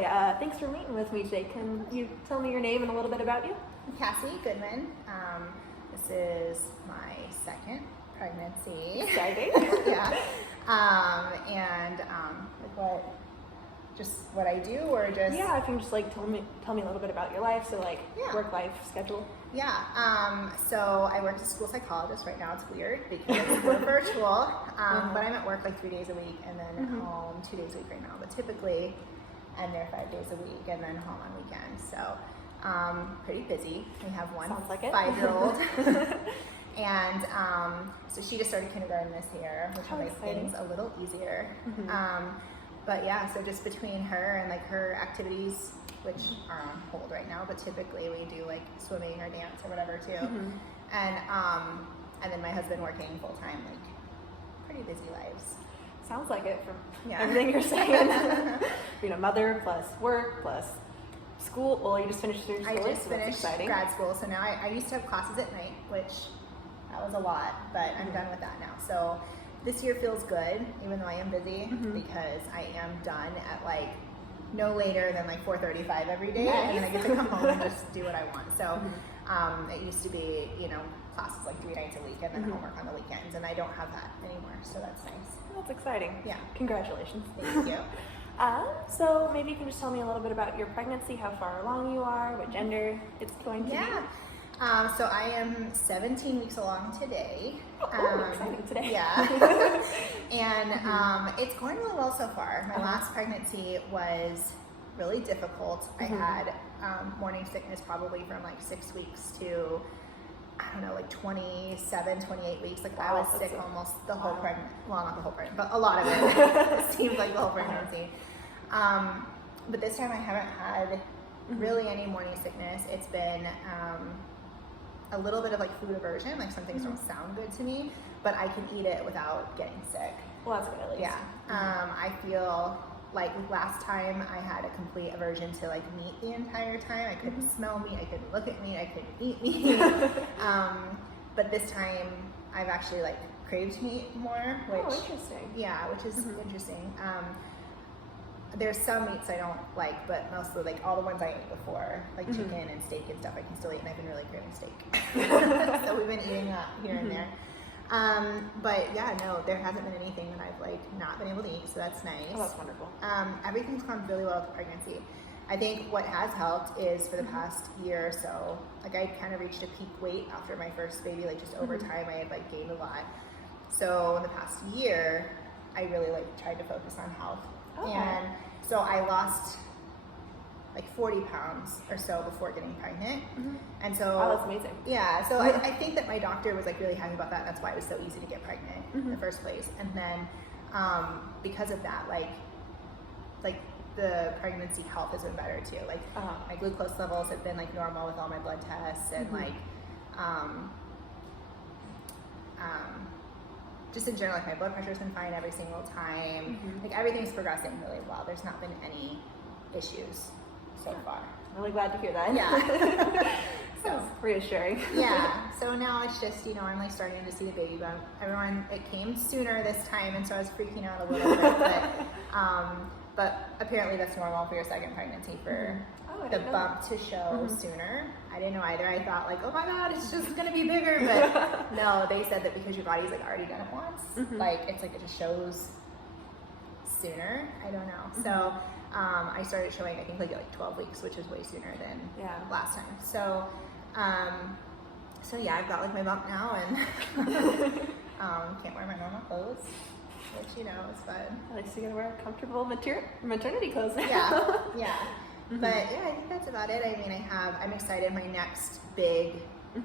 Hi, thanks for meeting with me today. Can you tell me your name and a little bit about you? I'm Cassy Goodman. This is my second pregnancy. Exciting. Yeah. Just what I do, or just Yeah, if you can just like tell me a little bit about your life, so like Yeah. work-life schedule. Yeah. So I work as a school psychologist right now. It's weird because we're virtual, but I'm at work like 3 days a week, and then home 2 days a week right now. But typically, I'm there 5 days a week, and then home on weekends. So pretty busy. We have one Sounds like it. 5-year-old. And so she just started kindergarten this year, which How will make exciting. things a little easier. But yeah, so just between her and like her activities, which are on hold right now, but typically we do like swimming or dance or whatever too. And then my husband working full time, like pretty busy lives. Sounds like it from Yeah. everything you're saying. You know, mother plus work plus school. Well, you just finished your school. I just so that's finished exciting. grad school, so now I used to have classes at night, which that was a lot, but I'm done with that now. So this year feels good, even though I am busy, because I am done at like no later than like 4:35 every day, and then I get to come home and just do what I want. So it used to be, you know, classes like 3 nights a week and then homework on the weekends, and I don't have that anymore, so that's nice. That's exciting. Yeah. Congratulations. Thank you. So maybe you can just tell me a little bit about your pregnancy, how far along you are, what gender it's going to be. Yeah. So I am 17 weeks along today. Exciting today. Yeah. And it's going really well so far. My last pregnancy was really difficult. I had morning sickness probably from like 6 weeks to, I don't know, like 27, 28 weeks. Like I Wow, was sick that's almost the whole pregnancy. Well, not the whole pregnancy, but a lot of it. It seemed like the whole pregnancy. But this time I haven't had really any morning sickness. It's been a little bit of like food aversion, like some things don't sound good to me, but I can eat it without getting sick. Well, that's good at least. Yeah. I feel like last time I had a complete aversion to like meat the entire time. I couldn't smell meat, I couldn't look at meat, I couldn't eat meat. But this time I've actually like craved meat more, which interesting. yeah, which is interesting. There's some meats I don't like, but mostly like all the ones I ate before, like chicken and steak and stuff, I can still eat, and I've been really craving steak. So we've been eating that here and there. But yeah, no, there hasn't been anything that I've like not been able to eat, so that's nice. Oh, that's wonderful. Everything's gone really well with the pregnancy. I think what has helped is for the past year or so, like I kind of reached a peak weight after my first baby, like just over time I had like gained a lot. So in the past year, I really like tried to focus on health. Okay. And so I lost like 40 pounds or so before getting pregnant. And so Oh, that's amazing. yeah, so I think that my doctor was like really happy about that. That's why it was so easy to get pregnant in the first place. And then because of that, like the pregnancy health has been better too. Like my glucose levels have been like normal with all my blood tests, and like just in general, like my blood pressure's been fine every single time. Like everything's progressing really well. There's not been any issues so far. Really glad to hear that. Yeah. So reassuring. Yeah. So now it's just, you know, I'm like starting to see the baby bump. It came sooner this time, and so I was freaking out a little bit. But apparently that's normal for your second pregnancy for the bump to show sooner. I didn't know either. I thought like, oh my God, it's just gonna be bigger. But no, they said that because your body's like already done it once, like it's like it just shows sooner. I don't know. So I started showing, I think like 12 weeks, which is way sooner than last time. So so yeah, I've got like my bump now, and can't wear my normal clothes, which, you know, is fun. At least you can wear comfortable maternity clothes now. Yeah. But yeah, I think that's about it. I mean, I'm excited. My next big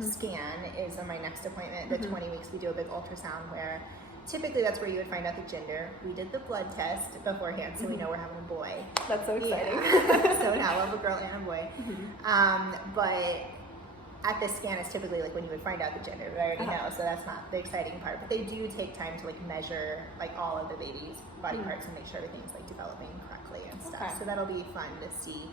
scan is on my next appointment. The 20 weeks we do a big ultrasound where typically that's where you would find out the gender. We did the blood test beforehand, so we know we're having a boy. That's so exciting. Yeah. So now we'll have a girl and a boy. But at this scan is typically like when you would find out the gender, but I already know, so that's not the exciting part. But they do take time to like measure like all of the baby's body parts and make sure everything's like developing correctly and stuff. So that'll be fun to see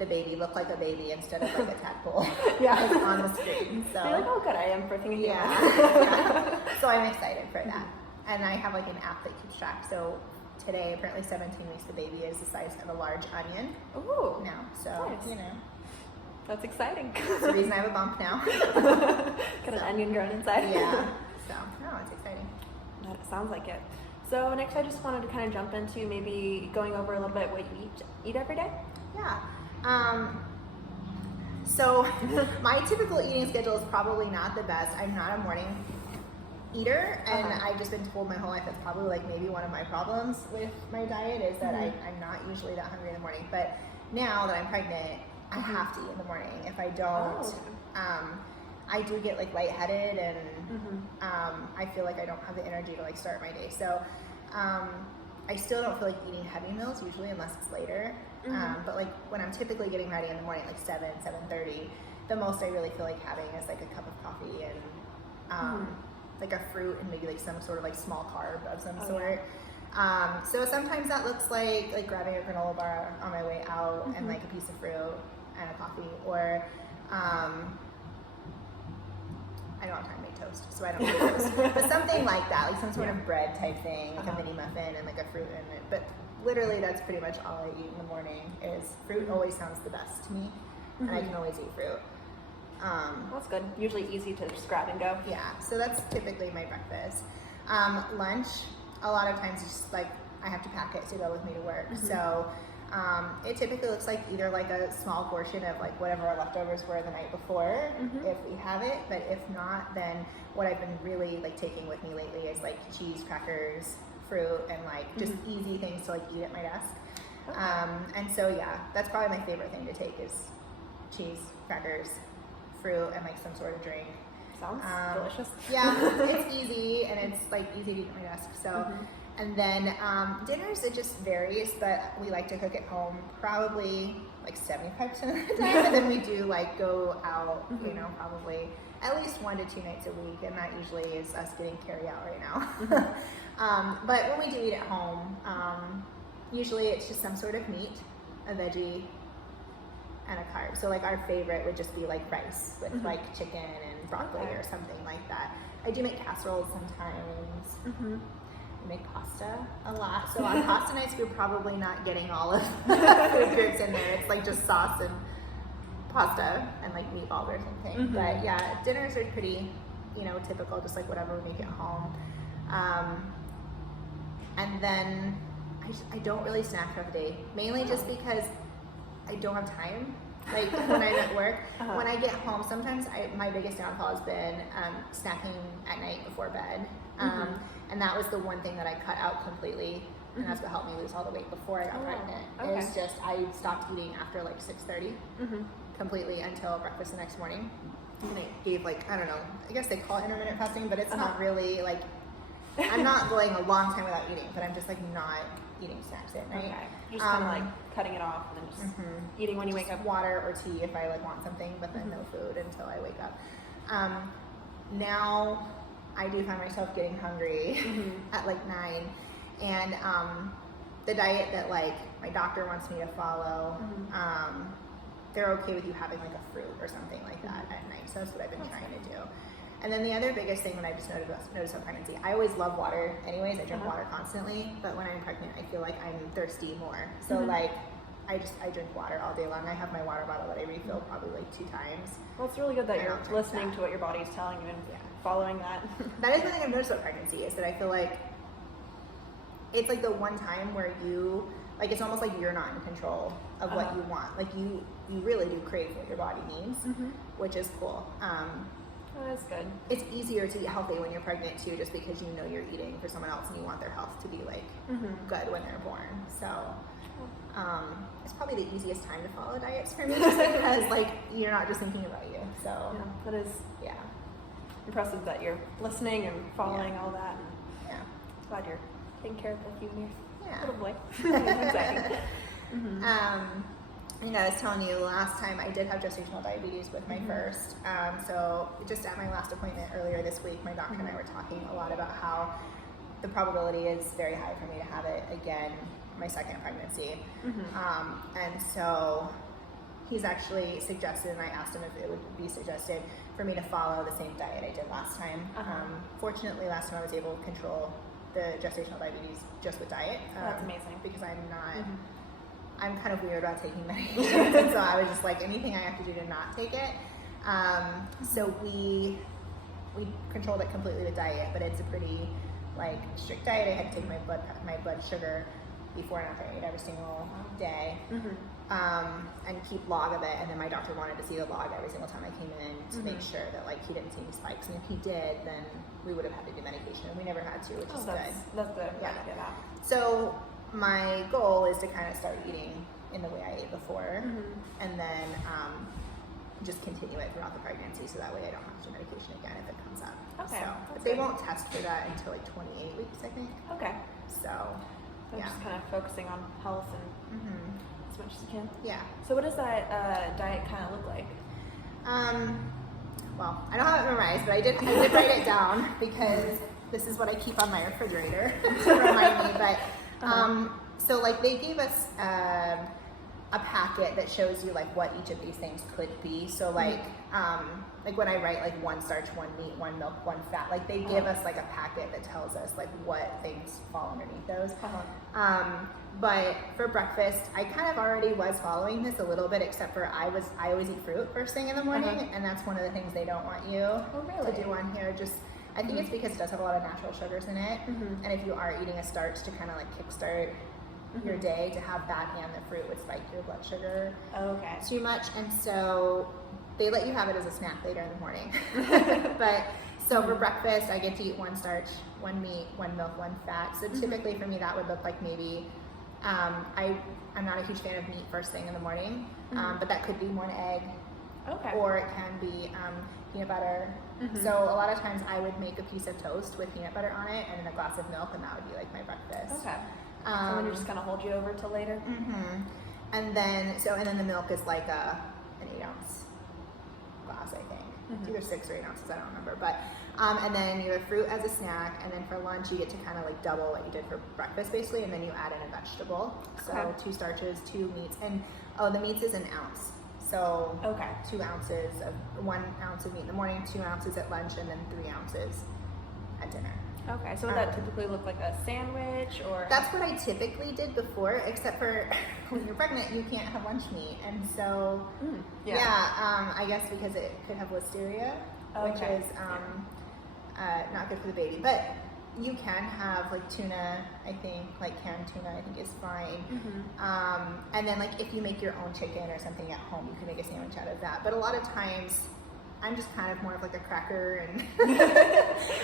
the baby look like a baby instead of like a tadpole on the screen. So you're like, oh good, I am birthing a human. Yeah. So I'm excited for that. And I have like an app that keeps track. So today, apparently 17 weeks, the baby is the size of a large onion Ooh. now. So, Nice. you know. That's exciting. That's the reason I have a bump now. Got an onion growing inside. Yeah. So, no, it's exciting. That sounds like it. So next I just wanted to kind of jump into maybe going over a little bit what you eat every day. Yeah. So my typical eating schedule is probably not the best. I'm not a morning eater, and I've just been told my whole life that's probably like maybe one of my problems with my diet is that I'm not usually that hungry in the morning. But now that I'm pregnant, I have to eat in the morning. If I don't, I do get like lightheaded, and I feel like I don't have the energy to like start my day. So I still don't feel like eating heavy meals usually unless it's later. But like when I'm typically getting ready in the morning, like 7:30, the most I really feel like having is like a cup of coffee and like a fruit and maybe like some sort of like small carb of some sort. So sometimes that looks like grabbing a granola bar on my way out and like a piece of fruit and a coffee, or I don't have time to make toast, so I don't make toast. But something like that, like some sort of bread type thing, like a mini muffin and like a fruit in it. But literally that's pretty much all I eat in the morning is fruit. Always sounds the best to me, and I can always eat fruit. That's good. Usually easy to just grab and go. Yeah, so that's typically my breakfast. Lunch, a lot of times it's just like I have to pack it to go with me to work. So it typically looks like either like a small portion of like whatever our leftovers were the night before, if we have it. But if not, then what I've been really like taking with me lately is like cheese, crackers, fruit, and like just easy things to like eat at my desk. And so yeah, that's probably my favorite thing to take is cheese, crackers, fruit, and like some sort of drink. Sounds delicious. Yeah, it's easy, and it's like easy to eat at my desk. So, and then dinners, it just varies, but we like to cook at home probably like 75% of the time, and then we do like go out, you know, probably at least 1 to 2 nights a week, and that usually is us getting carry out right now. But when we do eat at home, usually it's just some sort of meat, a veggie, and a carb. So like our favorite would just be like rice with like chicken and broccoli or something like that. I do make casseroles sometimes. We make pasta a lot. So on pasta nights, we're probably not getting all of the food groups in there. It's like just sauce and pasta and like meatballs or something. But yeah, dinners are pretty, you know, typical, just like whatever we make at home. And then I don't really snack throughout the day, mainly just because I don't have time. Like when I'm at work, when I get home, sometimes my biggest downfall has been snacking at night before bed. And that was the one thing that I cut out completely, and that's what helped me lose all the weight before I got pregnant. It was just, I stopped eating after like 6:30 completely until breakfast the next morning. And it gave like, I don't know, I guess they call it intermittent fasting, but it's not really like, I'm not going a long time without eating, but I'm just like not eating snacks at night. Just kind of like cutting it off and then just eating when you wake up. Water or tea if I like want something, but then no food until I wake up. Now I do find myself getting hungry at like 9, and the diet that like my doctor wants me to follow, they're okay with you having like a fruit or something like that at night. So that's what I've been trying to do. And then the other biggest thing that I just noticed on pregnancy, I always love water anyways. I drink water constantly, but when I'm pregnant, I feel like I'm thirsty more. So like, I drink water all day long. I have my water bottle that I refill probably like 2 times. Well, it's really good that you're listening to what your body's telling you and following that. That is one thing I've noticed about pregnancy, is that I feel like it's like the one time where you, like it's almost like you're not in control of what you want. Like you really do crave what your body needs, which is cool. That's good. It's easier to eat healthy when you're pregnant too, just because you know you're eating for someone else and you want their health to be like good when they're born. So it's probably the easiest time to follow diets for me, just because like you're not just thinking about you. So yeah, that is impressive that you're listening and following all that. And glad you're taking care of both you and your little boy. Exciting. I think I was telling you last time I did have gestational diabetes with my first. So just at my last appointment earlier this week, my doctor and I were talking a lot about how the probability is very high for me to have it again, my second pregnancy. And so he's actually suggested, and I asked him if it would be suggested for me to follow the same diet I did last time. Fortunately, last time I was able to control the gestational diabetes just with diet. That's amazing. Because I'm not, I'm kind of weird about taking medications, and so I was just like, anything I have to do to not take it. So we controlled it completely with diet, but it's a pretty like strict diet. I had to take my blood sugar before and after I ate every single day, and keep log of it. And then my doctor wanted to see the log every single time I came in to make sure that like he didn't see any spikes. And if he did, then we would have had to do medication. And we never had to, which is good. That's good. Yeah. To hear that. So my goal is to kind of start eating in the way I ate before, and then just continue it throughout the pregnancy, so that way I don't have to do medication again if it comes up. Okay. So, but they won't test for that until like 28 weeks, I think. Okay. So I'm just kind of focusing on health and as much as you can. Yeah. So what does that diet kind of look like? Well, I don't have it memorized, but I did write it down because this is what I keep on my refrigerator to remind me. But so like they gave us a packet that shows you like what each of these things could be. So like when I write like 1 starch, 1 meat, 1 milk, 1 fat, like they give us like a packet that tells us like what things fall underneath those. But for breakfast, I kind of already was following this a little bit, except for I always eat fruit first thing in the morning, and that's one of the things they don't want you to do on here. Just I think it's because it does have a lot of natural sugars in it, and if you are eating a starch to kind of like kickstart your day, to have that and the fruit would spike your blood sugar too much, and so they let you have it as a snack later in the morning. But so for breakfast, I get to eat 1 starch, 1 meat, 1 milk, 1 fat. So typically for me, that would look like maybe I'm not a huge fan of meat first thing in the morning, but that could be 1 egg, or it can be peanut butter. So a lot of times I would make a piece of toast with peanut butter on it and then a glass of milk, and that would be like my breakfast. So then you just kind of hold you over till later. And then the milk is like an 8-ounce glass, I think. It's either 6 or 8 ounces, I don't remember. But and then you have fruit as a snack, and then for lunch you get to kind of like double what you did for breakfast basically, and then you add in a vegetable. So 2 starches, 2 meats, and the meats is 1 ounce. So 2 ounces of 1 ounce of meat in the morning, 2 ounces at lunch, and then 3 ounces at dinner. Okay, so would that typically look like a sandwich, or? That's what I typically did before, except for when you're pregnant, you can't have lunch meat, and so I guess because it could have listeria, which is not good for the baby. But you can have like tuna, I think, like canned tuna, I think is fine. And then like if you make your own chicken or something at home, you can make a sandwich out of that. But a lot of times, I'm just kind of more of like a cracker, and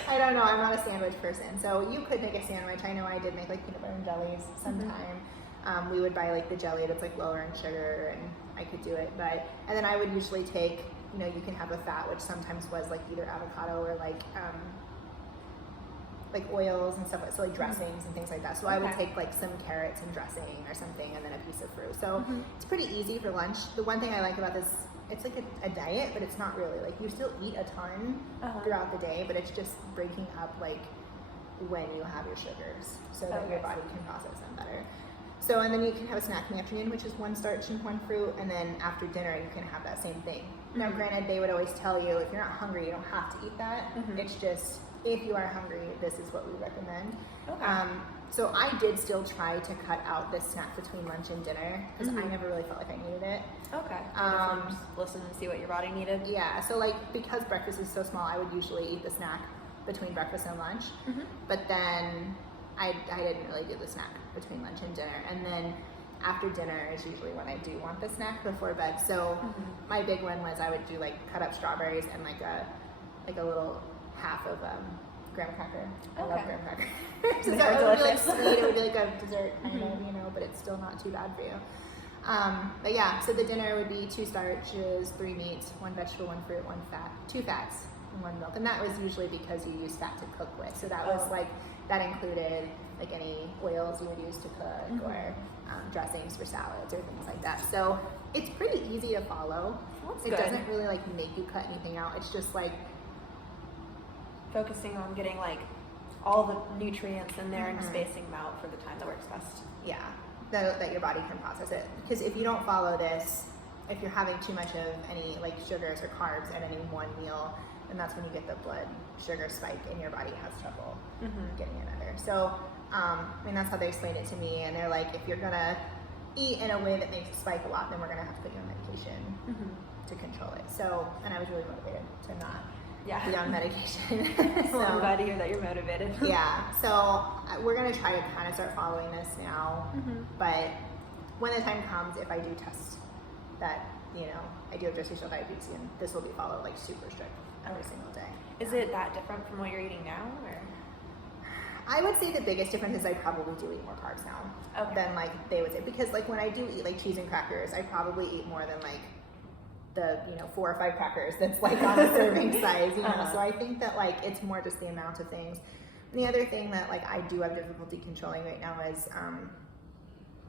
I don't know, I'm not a sandwich person. So you could make a sandwich. I know I did make like peanut butter and jellies sometime. We would buy like the jelly that's like lower in sugar, and I could do it. And then I would usually take, you can have a fat, which sometimes was like either avocado or like oils and stuff, so like dressings and things like that. So I would take like some carrots and dressing or something, and then a piece of fruit. So it's pretty easy for lunch. The one thing I like about this, it's like a diet, but it's not really. Like you still eat a ton throughout the day, but it's just breaking up like when you have your sugars, so that your body can process them better. So, and then you can have a snack in the afternoon, which is 1 starch and 1 fruit, and then after dinner you can have that same thing. Now granted, they would always tell you if you're not hungry, you don't have to eat that. It's just, if you are hungry, this is what we recommend. So I did still try to cut out this snack between lunch and dinner, because I never really felt like I needed it. Just listen and see what your body needed. Yeah, so like because breakfast is so small, I would usually eat the snack between breakfast and lunch, but then I didn't really do the snack between lunch and dinner. And then after dinner is usually when I do want the snack before bed. So my big one was I would do like cut up strawberries and like a little half of graham cracker. I love graham cracker. So it would be like sweet, it would be like a dessert kind of, but it's still not too bad for you. But yeah, so the dinner would be 2 starches, 3 meats, 1 vegetable, 1 fruit, 1 fat, 2 fats, and 1 milk. And that was usually because you use fat to cook with. So that was like, that included like any oils you would use to cook, or dressings for salads or things like that. So it's pretty easy to follow. It doesn't really like make you cut anything out. It's just like focusing on getting like all the nutrients in there and spacing them out for the time that works best. Yeah, that your body can process it. Because if you don't follow this, if you're having too much of any like sugars or carbs at any one meal, and that's when you get the blood sugar spike and your body has trouble getting it under. So, I mean, that's how they explained it to me, and they're like, if you're gonna eat in a way that makes it spike a lot, then we're gonna have to put you on medication to control it. So, and I was really motivated to not be on medication. So, well, I'm glad to hear that you're motivated. Yeah, so we're gonna try to kind of start following this now, but when the time comes, if I do test that, you know, I do have gestational diabetes, and this will be followed like super strict every single day. Is it that different from what you're eating now, or? I would say the biggest difference is I probably do eat more carbs now than like they would say, because like when I do eat like cheese and crackers, I probably eat more than like the, you know, 4 or 5 crackers that's like on a serving size, you know. So I think that like it's more just the amount of things. And the other thing that like I do have difficulty controlling right now is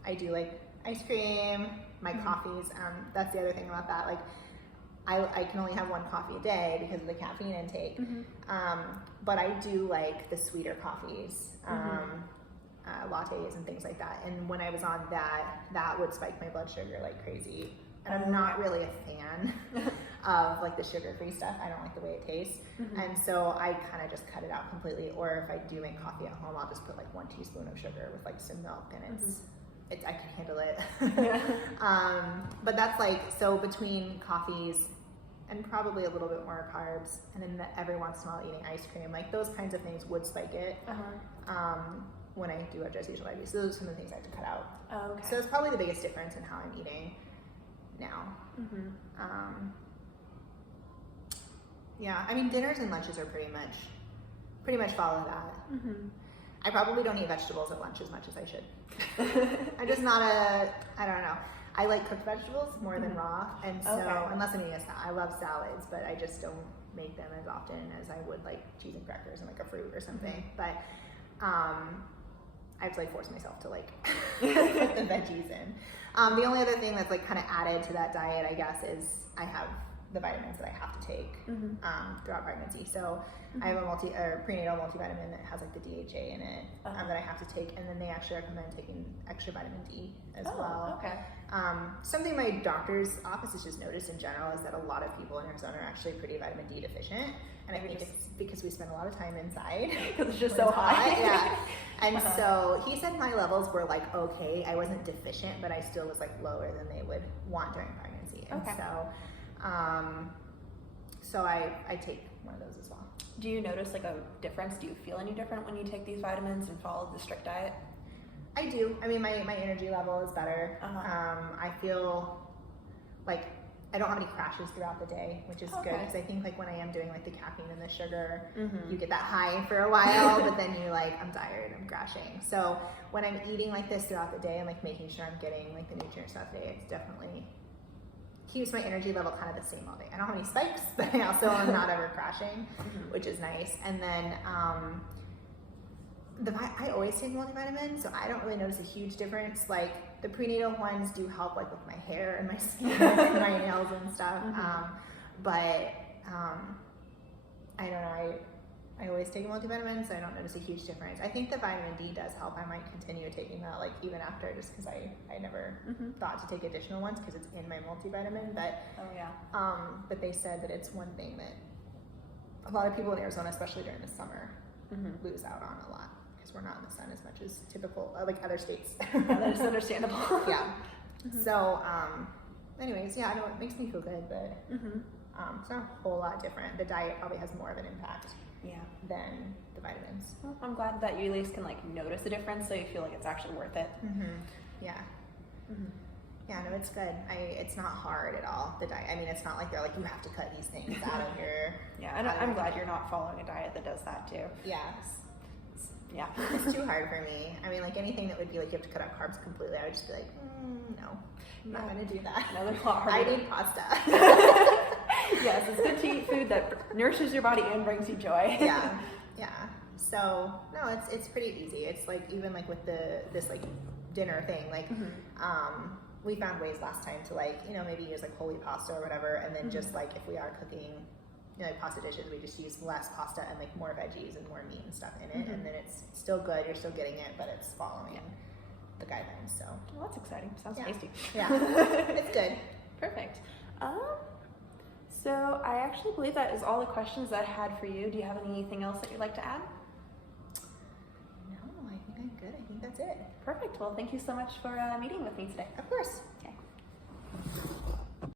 I do like ice cream, my coffees. That's the other thing about that. Like I can only have 1 coffee a day because of the caffeine intake. But I do like the sweeter coffees, lattes and things like that. And when I was on that would spike my blood sugar like crazy. And I'm not really a fan of like the sugar-free stuff. I don't like the way it tastes. And so I kind of just cut it out completely. Or if I do make coffee at home, I'll just put like 1 teaspoon of sugar with like some milk, and it's I can handle it. But that's like, so between coffees and probably a little bit more carbs, and then every once in a while eating ice cream, like those kinds of things would spike it. When I do have gestational diabetes, so those are some of the things I have to cut out. So it's probably the biggest difference in how I'm eating now. Yeah, I mean, dinners and lunches are pretty much follow that. I probably don't eat vegetables at lunch as much as I should. I'm just not I don't know. I like cooked vegetables more than raw, and so unless I'm eating a salad, I love salads, but I just don't make them as often as I would like cheese and crackers and like a fruit or something. But I have to like force myself to like put the veggies in. The only other thing that's like kind of added to that diet, I guess, is I have the vitamins that I have to take throughout pregnancy. So I have a prenatal multivitamin that has like the DHA in it that I have to take, and then they actually recommend taking extra vitamin D as well. Something my doctor's office has just noticed in general is that a lot of people in Arizona are actually pretty vitamin D deficient, and I think it's because we spend a lot of time inside. Because it's just so hot. And so he said my levels were like okay. I wasn't deficient, but I still was like lower than they would want during pregnancy. And so I take one of those as well. Do you notice like a difference? Do you feel any different when you take these vitamins and follow the strict diet? I do. I mean, my energy level is better. I feel like I don't have any crashes throughout the day, which is good, because I think like when I am doing like the caffeine and the sugar, you get that high for a while, but then you're like, I'm tired, I'm crashing. So when I'm eating like this throughout the day and like making sure I'm getting like the nutrients throughout the day, it's definitely keeps my energy level kind of the same all day. I don't have any spikes, but I also am not ever crashing, which is nice. And then I always take multivitamins, so I don't really notice a huge difference. Like the prenatal ones do help like with my hair and my skin and my nails and stuff. But I don't know, I always take a multivitamin, so I don't notice a huge difference. I think the vitamin D does help. I might continue taking that like even after, just because I never thought to take additional ones because it's in my multivitamin. But but they said that it's one thing that a lot of people in Arizona, especially during the summer, lose out on a lot, because we're not in the sun as much as typical like other states. That's understandable. So anyways, I know it makes me feel good, but it's not a whole lot different. The diet probably has more of an impact than the vitamins. Well, I'm glad that you at least can like notice a difference, so you feel like it's actually worth it. Yeah, no, it's good. It's not hard at all, the diet. I mean, it's not like they're like, you have to cut these things out of your... And I'm glad you're not following a diet that does that too. It's too hard for me. I mean, like anything that would be like, you have to cut out carbs completely, I would just be like, no, I'm not going to do that. No, there's a lot harder. I need pasta. Yes, it's good to eat food that nourishes your body and brings you joy. So no, it's pretty easy. It's like even like with this like dinner thing, like we found ways last time to like, you know, maybe use like holy pasta or whatever, and then just like if we are cooking, you know, like pasta dishes, we just use less pasta and like more veggies and more meat and stuff in it, and then it's still good. You're still getting it, but it's following the guidelines. So well, that's exciting. Sounds tasty. It's good. Perfect. So I actually believe that is all the questions that I had for you. Do you have anything else that you'd like to add? No, I think I'm good. I think that's it. Perfect. Well, thank you so much for meeting with me today. Of course.